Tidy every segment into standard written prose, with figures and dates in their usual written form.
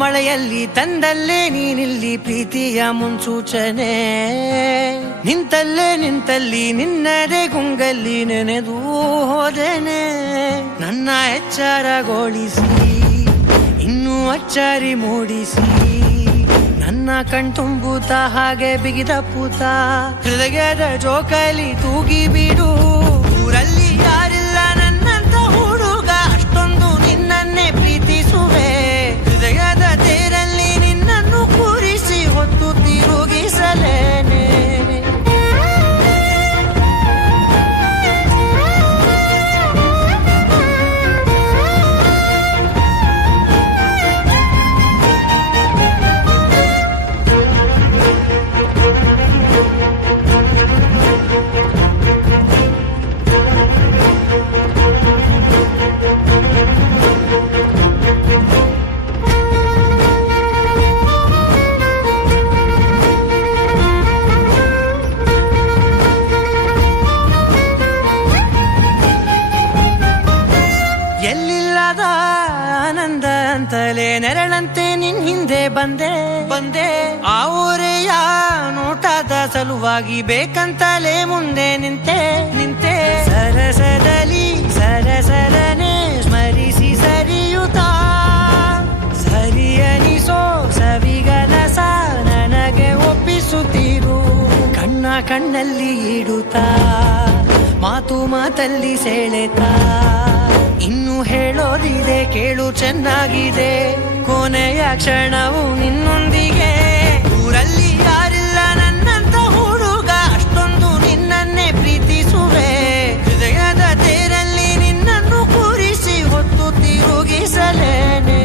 ಮಳೆಯಲ್ಲಿ ತಂದಲ್ಲೇ ನೀನಿಲ್ಲಿ ಪ್ರೀತಿಯ ಮುನ್ಸೂಚನೆ, ನಿಂತಲ್ಲಿ ನಿನ್ನದೇ ಗುಂಗಲ್ಲಿ ನೆನೆದು ಹೋದೆನೆ. ನನ್ನ ಎಚ್ಚರಗೊಳಿಸಿ ಇನ್ನೂ ಅಚ್ಚರಿ ಮೂಡಿಸಿ, ನನ್ನ ಕಣ್ತುಂಬುತ್ತ ಹಾಗೆ ಬಿಗಿದ ಪೂತ ಹೃದಯದ ಜೋಕಾಲಿ ತೂಗಿ ಬಿಡು. ಊರಲ್ಲಿ ಯಾರಿಲ್ಲ ನನ್ನಂತ ಹುಡುಗ, ಅಷ್ಟೊಂದು ನಿನ್ನನ್ನೇ ಪ್ರೀತಿಸುವೆ. ಹೃದಯದ ತೇರಲ್ಲಿ ನಿನ್ನನ್ನು ಕೂರಿಸಿ ಹೊತ್ತು ತಿರುಗಿಸಲೇನೆ. ಎಲ್ಲಿಲ್ಲದ ಆನಂದ ಅಂತಲೇ ನೆರಳಂತೆ ನಿನ್ ಹಿಂದೆ ಬಂದೆ. ಆ ಊರೆಯ ನೋಟದ ಸಲುವಾಗಿ ಬೇಕಂತಲೇ ಮುಂದೆ ನಿಂತೆ. ಸರಸದಲ್ಲಿ ಸರಸರನೆ ಸ್ಮರಿಸಿ ಸರಿಯುತ್ತಾ, ಸರಿಯನಿಸೋ ಸವಿಗನಸ ನನಗೆ ಒಪ್ಪಿಸುತ್ತೀರು. ಕಣ್ಣಲ್ಲಿ ಇಡುತ್ತಾ, ಮಾತಲ್ಲಿ ಸೆಳೆತಾ, ಇನ್ನು ಹೇಳೋದಿದೆ ಕೇಳು ಚೆನ್ನಾಗಿದೆ. ಕೊನೆಯ ಕ್ಷಣವು ನಿನ್ನೊಂದಿಗೆ. ಊರಲ್ಲಿ ಯಾರಿಲ್ಲ ನನ್ನಂತ ಹುಡುಗ, ಅಷ್ಟೊಂದು ನಿನ್ನನ್ನೇ ಪ್ರೀತಿಸುವೆ. ಹೃದಯದ ತೇರಲ್ಲಿ ನಿನ್ನನ್ನು ಕೂರಿಸಿ ಹೊತ್ತು ತಿರುಗಿಸಲೇನೆ.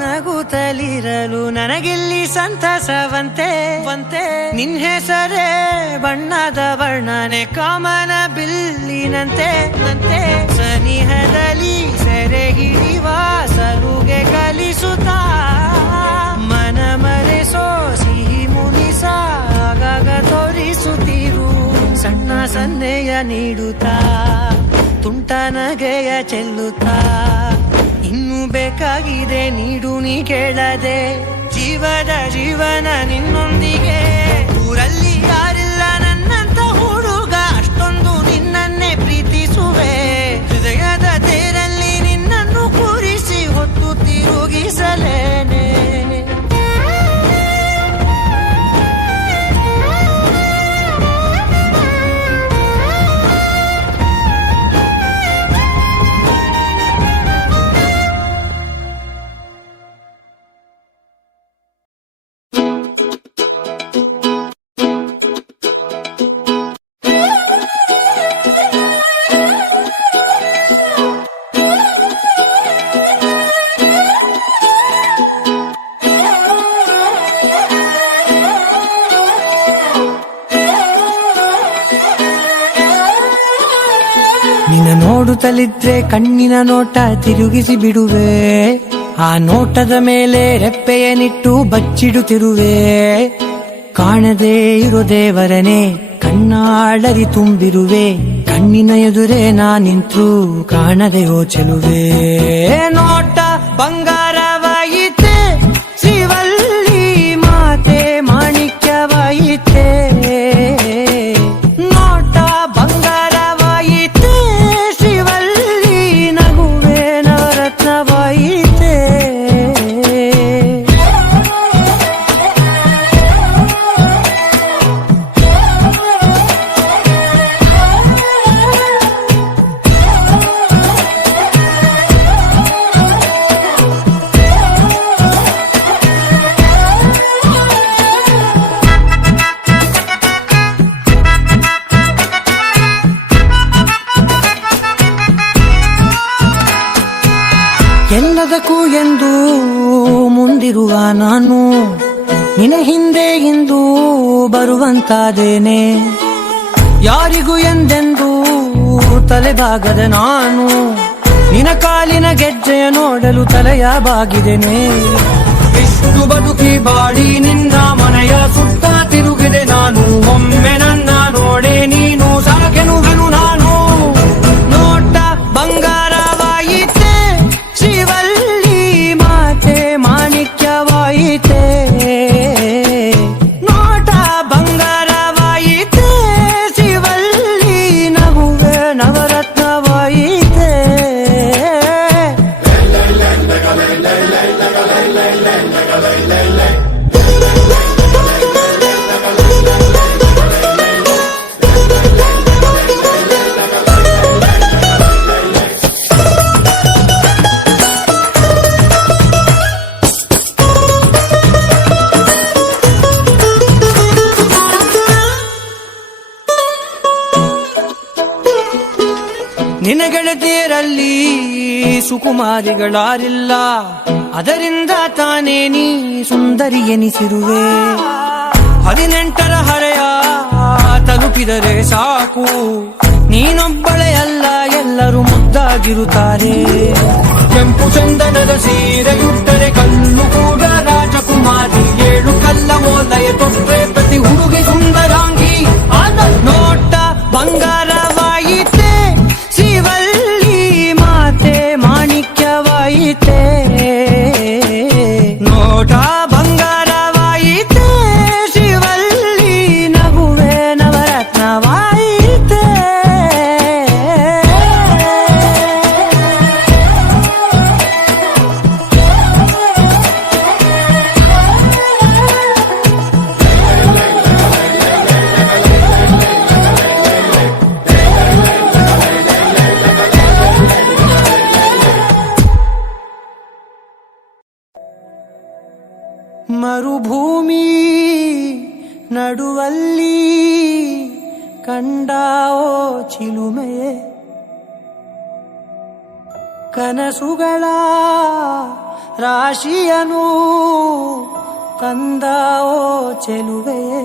ನಗುತ್ತಲಿರಲು ನನಗಿಲ್ಲಿ ಸಂತಸವಂತೆ. ನಿನ್ ಹೆಸರೇ ಬಣ್ಣದ ವರ್ಣನೆ ಕಾಮನ ಬಿಲ್ಲಿನಂತೆ. ಸನಿಹದಲ್ಲಿ ಸೆರೆ ಹಿಡಿವ ಸಲುಗೆ ಕಲಿಸುತ್ತಾ, ಮನ ಮರೆಸೋ ಸಿಹಿ ಮುನಿಸ ಆಗಾಗ ತೋರಿಸುತ್ತೀರು. ಸಣ್ಣ ಸನ್ನೆಯ ನೀಡುತ್ತಾ, ತುಂಟ ನಗೆಯ ಚೆಲ್ಲುತ್ತಾ, ಇನ್ನು ಬೇಕಾಗಿದೆ ನೀಡು ನೀ ಕೇಳದೆ. ಜೀವನ ನಿನ್ನೊಂದಿಗೆ. ಊರಲ್ಲಿ ಯಾರಿಲ್ಲ ನನ್ನಂತ ಹುಡುಗ, ಅಷ್ಟೊಂದು ನಿನ್ನನ್ನೇ ಪ್ರೀತಿಸುವೆ. ಹೃದಯದ ತೇರಲ್ಲಿ ನಿನ್ನನ್ನು ಕೂರಿಸಿ ಹೊತ್ತು ತಿರುಗಿಸಲೇನೆ. ನಿನ್ನ ನೋಡುತ್ತಲಿದ್ರೆ ಕಣ್ಣಿನ ನೋಟ ತಿರುಗಿಸಿ ಬಿಡುವೆ. ಆ ನೋಟದ ಮೇಲೆ ರೆಪ್ಪೆಯನಿಟ್ಟು ಬಚ್ಚಿಡುತ್ತಿರುವೆ. ಕಾಣದೇ ಇರೋ ದೇವರನೆ ಕಣ್ಣಾಳರಿ ತುಂಬಿರುವೆ. ಕಣ್ಣಿನ ಎದುರೇ ನಾನಿಂತ್ರು ಕಾಣದೆ ಹೋ ಚೆಲುವೆ. ನೋಟ ಬಂಗಾರವಾಯಿತೆ, ಶ್ರೀವಲ್ಲಿ ಮಾತೆ ಮಾಣಿಕ್ಯವಾಯಿತೆ. ನೋಟ ಬಂಗಾರವಾಯಿತೆ, ಶ್ರೀವಲ್ಲಿ ನಗುವೆ ನವರತ್ನವಾಯಿತೆ. ಬದುಕಬೇಕು ಎಂದು ಮುಂದಿರುವ ನಾನು ನಿನ ಹಿಂದೆ ಇಂದು ಬರುವಂತಾದೇನೆ. ಯಾರಿಗೂ ಎಂದೆಂದು ತಲೆಬಾಗದ ನಾನು ನಿನ ಕಾಲಿನ ಗೆಜ್ಜೆಯ ನೋಡಲು ತಲೆಯ ಬಾಗಿದೆನೆ. ಇಷ್ಟು ಬದುಕಿ ಬಾಡಿ ನಿನ್ನ ಮನೆಯ ಸುತ್ತ ತಿರುಗಿದೆ ನಾನು. ಒಮ್ಮೆ ನನ್ನ ನೋಡೆ ನೀನು ಸಾಕೆನುವೆನು ನಾನು. ನೋಟ ಬಂಗಾರವಾಯಿತೆ ಶಿವಲ್ಲಿ ಮಾತೆ ಮಾಣಿಕ್ಯವಾಯಿತೆ. ನೋಟ ಬಂಗಾರವಾಯಿತೆ ಶಿವಲ್ಲಿ ನಗುವೆ ನವರತ್ನವಾಯಿತೆ. ನಿನ್ನ ಗೆಳತಿಯರಲ್ಲಿ ಸುಕುಮಾರಿಗಳಾರಿಲ್ಲ, ಅದರಿಂದ ತಾನೇ ನೀ ಸುಂದರಿ ಎನಿಸಿರುವೆ. 18ರ ಹರೆಯ ತಲುಪಿದರೆ ಸಾಕು, ನೀನೊಬ್ಬಳೇ ಅಲ್ಲ ಎಲ್ಲರೂ ಮುದ್ದಾಗಿರುತ್ತಾರೆ. ಕೆಂಪು ಚಂದನದ ಸೀರೆಯುಟ್ಟರೆ ಕಲ್ಲು ಕೂಡ ರಾಜಕುಮಾರಿ. 7 ಕಲ್ಲ ಓಲಯ ತೊಟ್ಟರೆ ಪ್ರತಿ ಹುಡುಗಿ ಸುಂದರಾಂಗಿ. ನೋಟ ಬಂಗಾರವಾಯಿತೆ ಶಿವಲ್ಲಿ ಮಾತೆ ಮಾಣಿಕ್ಯವಾಯಿತೆ. ನೋಟ ಬಂಗಾರವಾಯಿತೆ ಶಿವಲ್ಲಿ ನಗುವೆ ನವರತ್ನವಾಯಿತೆ. ಮರುಭೂಮಿ ನಡುವಲ್ಲಿ ಕಂಡಾವೋ ಚಿಲುಮೆಯೇ, ಕನಸುಗಳ ರಾಶಿಯನು ತಂದಾವೋ ಚೆಲುವೆಯೇ.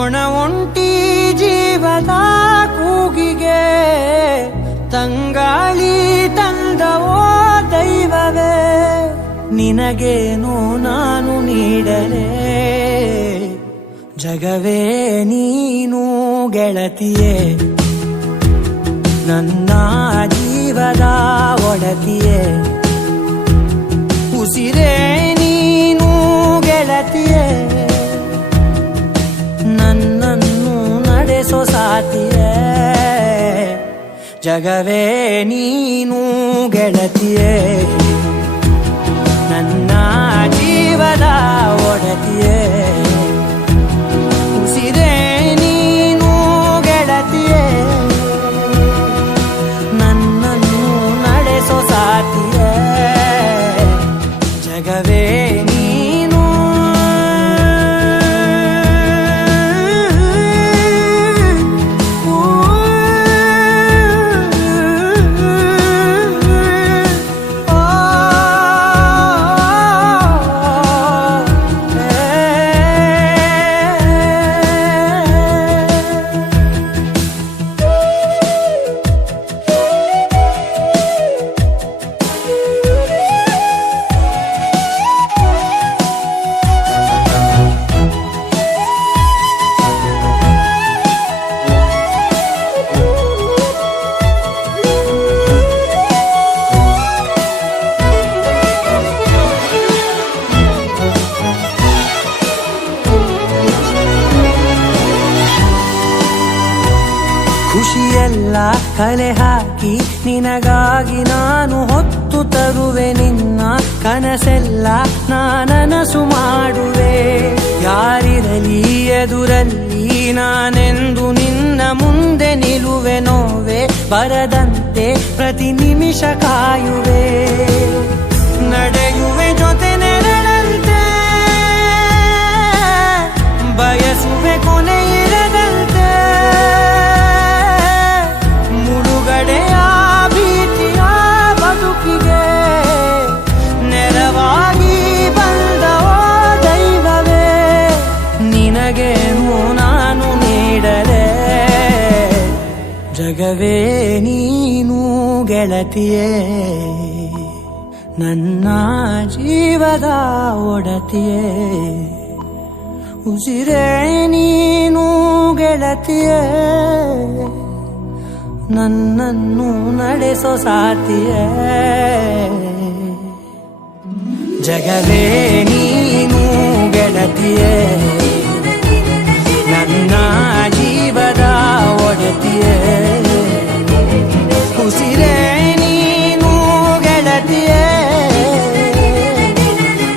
ಒಣ ಒಂಟಿ ಜೀವದ ಕೂಗಿಗೆ ತಂಗಾಳಿ ತಂದವೋ ದೈವವೇ. ನಿನಗೇನು ನಾನು ನೀಡಲೇ ಜಗವೇ ನೀನು ಗೆಳತಿಯೇ. ನನ್ನ ಜೀವದ ಒಡತಿಯೇ, ಉಸಿರೇ ನೀನು ಗೆಳತಿಯೇ. ನನ್ನನ್ನು ನಡೆಸೋ ಸಾತಿಯೇ, ಜಗವೇ ನೀನು ಗೆಳತಿಯೇ. ನನ್ನ ಜೀವದ ಒಡತಿಯೇ, ಉಸಿರೇ ನೀನು ಗೆಳತಿಯೇ. ನನ್ನನ್ನು ನಡೆಸೋ ಸಾತಿಯೇ, ಜಗವೇ ನೀನು. ಖುಷಿಯೆಲ್ಲ ಕಲೆ ಹಾಕಿ ನಿನಗಾಗಿ ನಾನು ಹೊತ್ತು ತರುವೆ. ನಿನ್ನ ಕನಸೆಲ್ಲ ನಾನನಸು ಮಾಡುವೆ. ಯಾರಿರಲಿ ಎದುರಲ್ಲಿ ನಾನೆಂದು ನಿನ್ನ ಮುಂದೆ ನಿಲ್ಲುವೆ. ನೋವೆ ಬರದಂತೆ ಪ್ರತಿ ನಿಮಿಷ ಕಾಯುವೆ. ನಡೆಯುವೆ ಜೊತೆ ನೆರಳಂತೆ, ಬಯಸುವೆ ಕೊನೆ ಇರದಂತೆ. ಮುಳುಗಡೆಯ ಭೀತಿಯ ಜಗವೇ ನೀನು ಗೆಳತಿಯೇ, ನನ್ನ ಜೀವದ ಒಡತಿಯೇ, ಉಸಿರೇ ನೀನು ಗೆಳತಿಯೇ, ನನ್ನನ್ನು ನಡೆಸೋ ಸಾತಿಯೇ. ಜಗವೇ ನೀನು ಗೆಳತಿಯೇ, ನನ್ನ ಜೀವದ ಒಡತಿಯೇ, ಉಸಿರೇ ನೀನು ಗೆಳತಿಯೇ,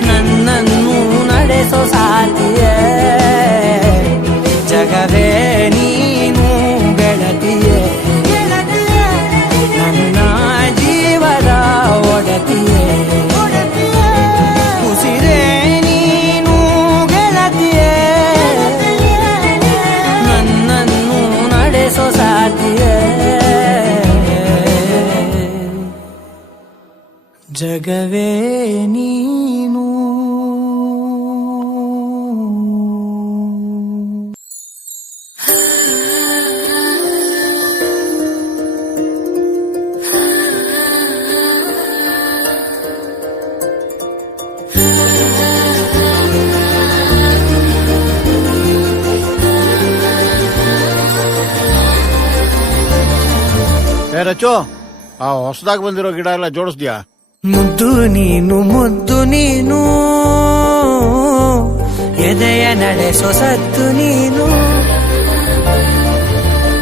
ನನ್ನನ್ನು ನಡೆಸೋ ಸಾತಿಯೇ. ಜಗವೇ ನೀನು ಗೆಳತಿಯೇ, ನನ್ನ ಜೀವದ ಒಡತಿಯೇ, ಉಸಿರೇ ನೀನು ಗೆಳತಿಯೇ, ನನ್ನನ್ನು ನಡೆಸೋ ಸಾತಿಯೇ. ಜಗವೇ ನೀನು. ರಚು, ಆ ಹೊಸದಾಗಿ ಬಂದಿರೋ ಗಿಡ ಎಲ್ಲ ಜೋಡಿಸ್ದ್ಯಾ? ಮುದ್ದು ನೀನು ಮುದ್ದು ನೀನು, ಎದೆಯ ನಡೆಸೋ ಸತ್ತು ನೀನು,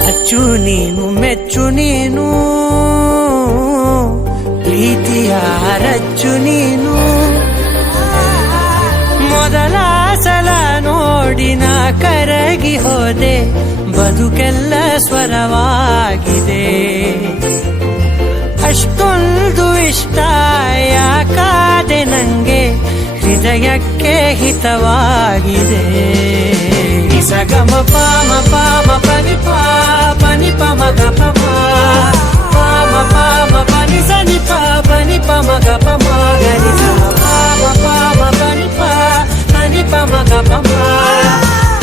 ಅಚ್ಚು ನೀನು ಮೆಚ್ಚು ನೀನು, ಪ್ರೀತಿಯ ರಚ್ಚು ನೀನು. ಮೊದಲ ಸಲ ನೋಡಿ ನಾ ಕರಗಿ ಹೋದೆ, ಬದುಕೆಲ್ಲ ಸ್ವರವಾಗಿದೆ. ಅಷ್ಟೊಂದು ಇಷ್ಟ ಯಾಕಾದೆ ನಂಗೆ, ಹೃದಯಕ್ಕೆ ಹಿತವಾಗಿದೆ. ಸಗಮ ಪಾಮ ಪಾಮ ಪನಿ ಪಾ ಪನಿ ಪಮ ಗ ಪಮ, ಪಾಮ ಪಾಮ ಪನಿ ಸನಿ ಪಾ ಪನಿ ಪಮ ಗ ಪಮ ಗರಿ ಸ, ಪಾಮ ಪಾಮ ಪನಿ ಪಾ ಪನಿ ಪಮ ಗ ಪಮ,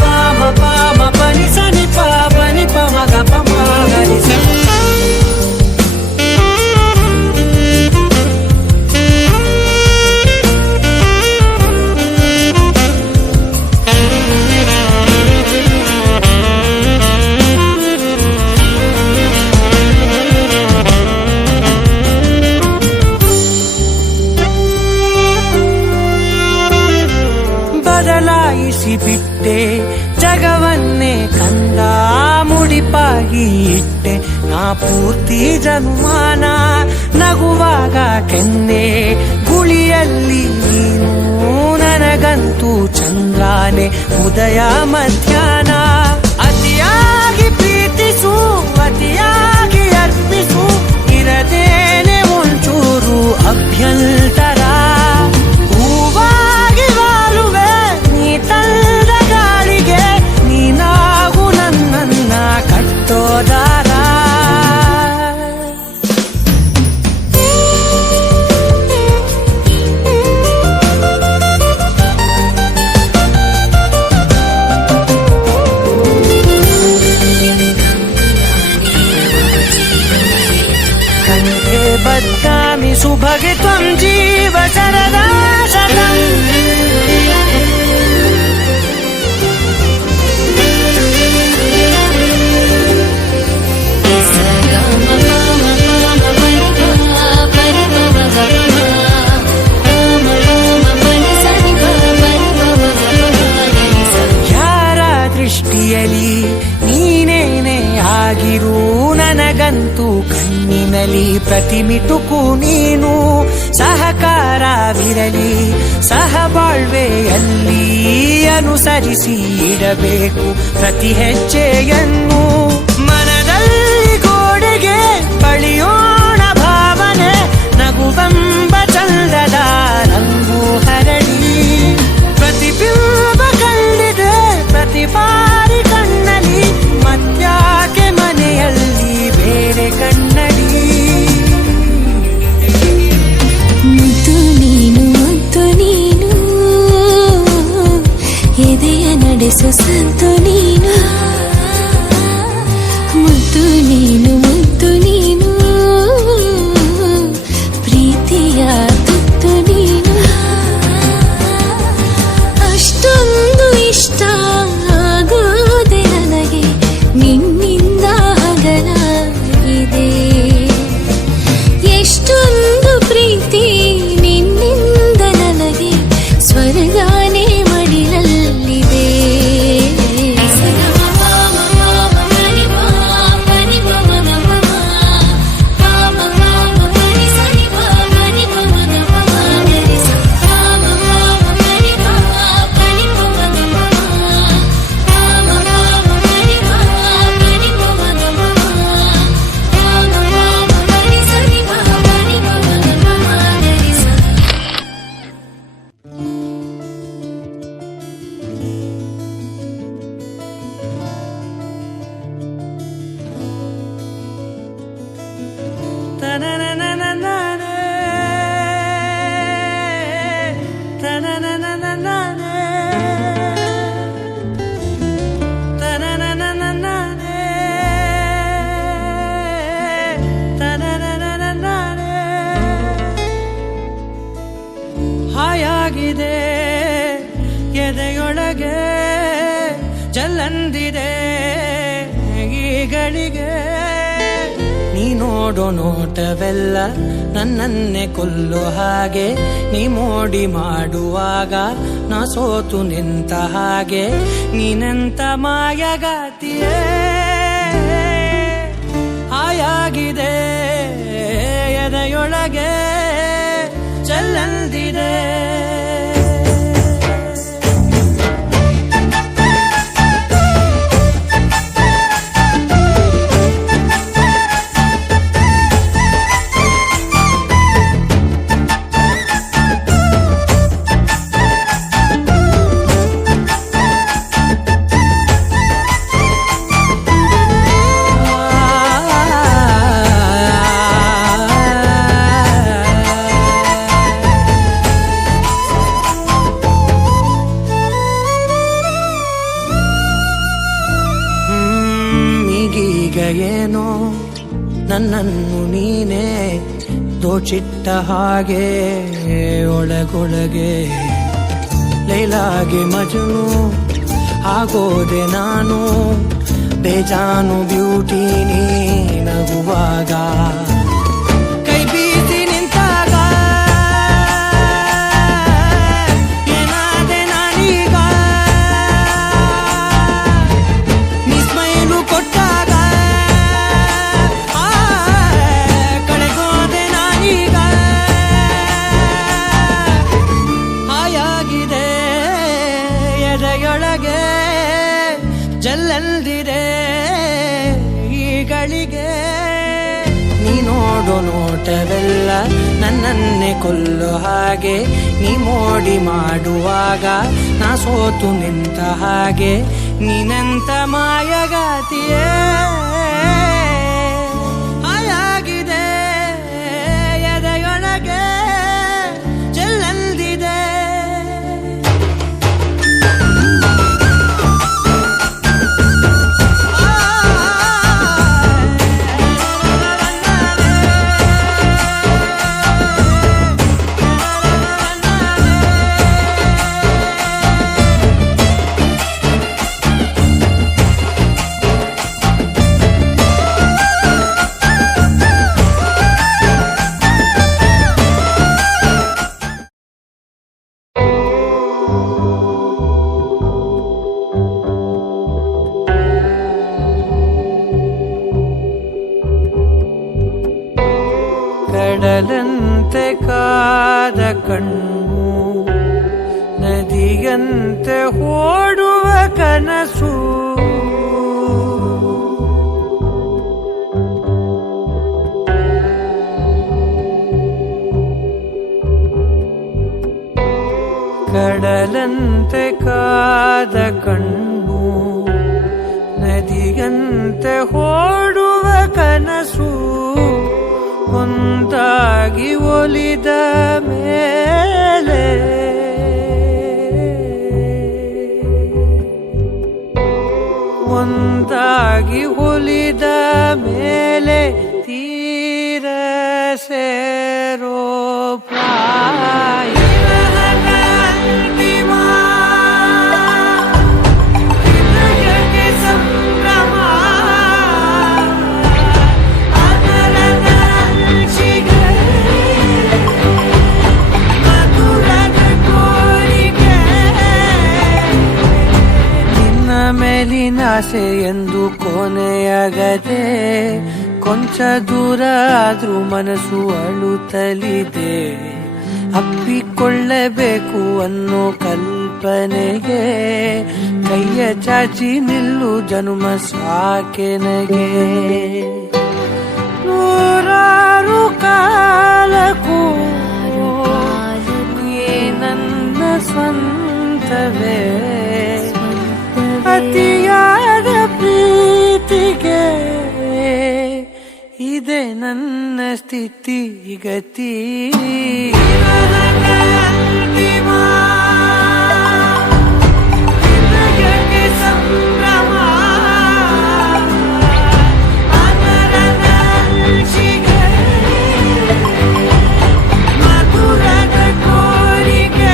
ಪಾಮ ಪಾಮ ಪನಿ ಸನಿ ಪಾ ಪನಿ ಪಮ ಗ ಪಮ ಗರಿ ಸ. ಬದಲಾಯಿಸಿ ಬಿಟ್ಟೆ ಜಗವನ್ನೇ ಕಂದ, ಮುಡಿಪಾಗಿ ಇಟ್ಟೆ ನಾ ಪೂರ್ತಿ ಜನುಮಾನ. ನಗುವಾಗ ಕೆನ್ನೆ ಗುಳಿಯಲ್ಲಿ ನೀನು, ನನಗಂತೂ ಚಂದ್ರಾನೆ ಉದಯ ಮಧ್ಯಾಹ್ನ. ಅತಿಯಾಗಿ ಪ್ರೀತಿಸು ಅತಿಯಾಗಿ ಅರ್ಪಿಸು, ಇರದೇನೆ ಒಂಚೂರು ಅಭ್ಯಂತರ. ಹೂವಾಗಿ ಬಾಳುವೆ ನೀ ತಂದ ಗಾಳಿಗೆ, ನೀನಾಗು ನನ್ನನ್ನ ಕಟ್ಟೋದಾರ. ಕಂಠೆ ಬದ್ನಾಮಿ ಸುಭಗೆ ತ್ವಂ ಜೀವ ಶರದಾ ಶತಂ. ಯಾರ ದೃಷ್ಟಿಯಲ್ಲಿ ನೀನೇನೆ ಆಗಿರು, ನನಗಂತೂ ಕಣ್ಣಿನಲ್ಲಿ ಪ್ರತಿಮಿಟುಕು ನೀನು. ಸಹಕಾರವಿರಲಿ ಸಹಬಾಳ್ವೆಯಲ್ಲಿ, ಅನುಸರಿಸಿ ಇಡಬೇಕು ಪ್ರತಿ ಹೆಜ್ಜೆಯನ್ನು. ಮನದಲ್ಲಿ ಗೋಡೆಗೆ ಬಳಿಯೋಣ ಭಾವನೆ, ನಗುವೆಂಬ ಚಂದದ ರಂಗು ಹರಡಿ. ಪ್ರತಿಬಿಂಬ ಕಂಡಿದೆ ಪ್ರತಿ ಬಾರಿ ಕಣ್ಣಲ್ಲಿ, ಮತ್ಯಾಕೆ ಮನೆಯಲ್ಲಿ ಬೇರೆ ಕಣ್ಣಡಿ. ಮುದ್ದು ನೀನು ಎದೆಯ ನಡೆಸೋ ಸಂತು ನೀನು, ಮುದ್ದು ನೀನು ಆಯಾಗಿದೆ ಎದೆಯೊಳಗೆ ಜಲ್ಲಂದಿದೆ ಈಗಳಿಗೆ ನೀ ನೋಡೋ ನೋಟವೆಲ್ಲ ನನ್ನನ್ನೇ ಕೊಲ್ಲೋ ಹಾಗೆ ನೀ ಮೋಡಿ ಮಾಡುವಾಗ ನಾ ಸೋತು ನಿಂತ ಹಾಗೆ ನೀನೆಂತ ಮಾಯಗಾತಿಯೇ ಆಯಾಗಿದೆ ಎದೆಯೊಳಗೆ ಚಲ್ಲಂದಿದೆ ಏನೋ ನನ್ನನ್ನು ನೀನೇ ದೋಚಿಟ್ಟ ಹಾಗೆ ಒಳಗೊಳಗೆ ಲೈಲಾಗೆ ಮಜನು ಆಗೋದೆ ನಾನು ಬೇಜಾನು ಬ್ಯೂಟಿ ನೀ ನಗುವಾಗ ಕೈ ಬೀಸಿ ನಿಂತಾಗ ಏನಾದೆ ನಾನೀಗ ನೀ ಸ್ಮೈಲು ಕೊಟ್ಟಾಗ ಕಳೆಗೋದೆ ನಾನೀಗ ಆಯಾಗಿದೆ ಎದೆಯೊಳಗೆ ಜಲ್ಲಲ್ದಿದೆ ಈಗಳಿಗೆ ನೀ ನೋಡೋ ನೋಟವೆಲ್ಲ ನನ್ನನ್ನೇ ಕೊಲ್ಲೋ ಹಾಗೆ ನೀ ಮೋಡಿ ಮಾಡುವಾಗ ನಾ ಸೋತು ನಿಂತ ಹಾಗೆ ನೀನೆಂತ ಮಾಯಗಾತಿಯೇ ಆಯಾಗಿದೆ ಎದೆಯೊಳಗೆ ಜಲ್ಲಲ್ದಿದೆ ಕಡಲಂತೆ ಕಾದ ಕಣ್ಣು ನದಿಯಂತೆ ಓಡುವ ಕನಸು ಕಡಲಂತೆ ಕಾದ ಕಣ್ಣು ನದಿಯಂತೆ ಓಡುವ ಕನಸು ಒಂದಾಗಿ ಒಲಿದ ಮೇಲೆ ಒಂದಾಗಿ ಒಲಿದ ಮೇಲೆ ತೀರ ಸೇರೋ ಪ್ರಾಯ ಮೇಲಿನಾಸೆ ಎಂದು ಕೊನೆಯಾಗದೆ ಕೊಂಚ ದೂರ ಆದ್ರೂ ಮನಸ್ಸು ಅಳುತ್ತಲಿದೆ ಅಪ್ಪಿಕೊಳ್ಳಬೇಕು ಅನ್ನೋ ಕಲ್ಪನೆಗೆ ಕೈಯ ಚಾಚಿ ನಿಲ್ಲು ಜನುಮ ಸಾಕೆನಗೆ ನೂರಾರು ಕಾಲಕ್ಕೂ ನೀ ನನ್ನ ಸ್ವಂತವೇ ಅತಿಯಾದ ಪ್ರೀತಿಗೆ ಇದೆ ನನ್ನ ಸ್ಥಿತಿ ಗತಿ ಮಧುರದ ಕೋರಿಕೆ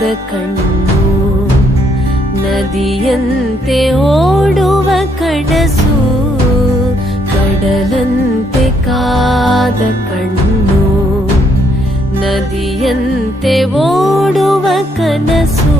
ಕಾದ ಕಣ್ಣು ನದಿಯಂತೆ ಓಡುವ ಕಡಸು ಕಡಲಂತೆ ಕಾದ ಕಣ್ಣು ನದಿಯಂತೆ ಓಡುವ ಕನಸು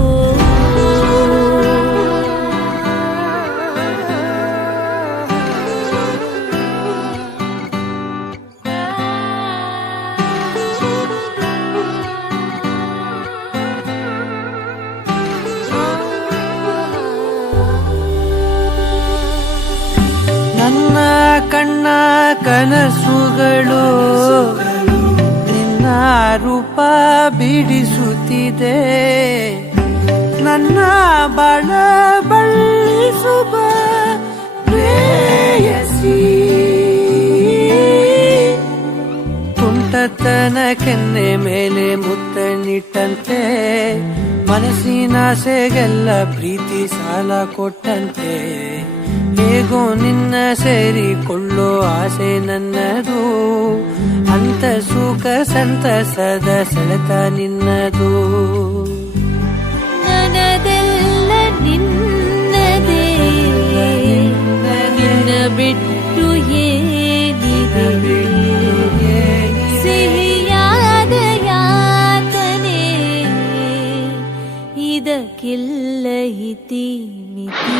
ನನ್ನ ಕಣ್ಣ ಕನಸುಗಳು ನಿನ್ನ ರೂಪ ಬಿಡಿಸುತ್ತಿದೆ ನನ್ನ ಬಾಳ ಬಳ್ಳಿಸುವ ಪ್ರೇಯಸಿ ತುಂಟತನ ಕೆನ್ನೆ ಮೇಲೆ ಮುತ್ತನಿಟ್ಟಂತೆ ಮನಸ್ಸಿನ ಆಸೆಗೆಲ್ಲ ಪ್ರೀತಿ ಸಾಲ ಕೊಟ್ಟಂತೆ ಹೇಗೋ ನಿನ್ನ ಸೇರಿಕೊಳ್ಳೋ ಆಸೆ ನನ್ನದು ಅಂತ ಸುಖ ಸಂತಸದ ಸೆಳೆತ ನಿನ್ನದು ನನದೆಲ್ಲ ನಿನ್ನದೇ ನಿನ್ನ ಬಿಟ್ಟು ಏನಿದೆ ಸಿಹಿಯಾದ ಯಾತನೆ ಇದಕ್ಕಿಲ್ಲ ಇತಿ ಮಿತಿ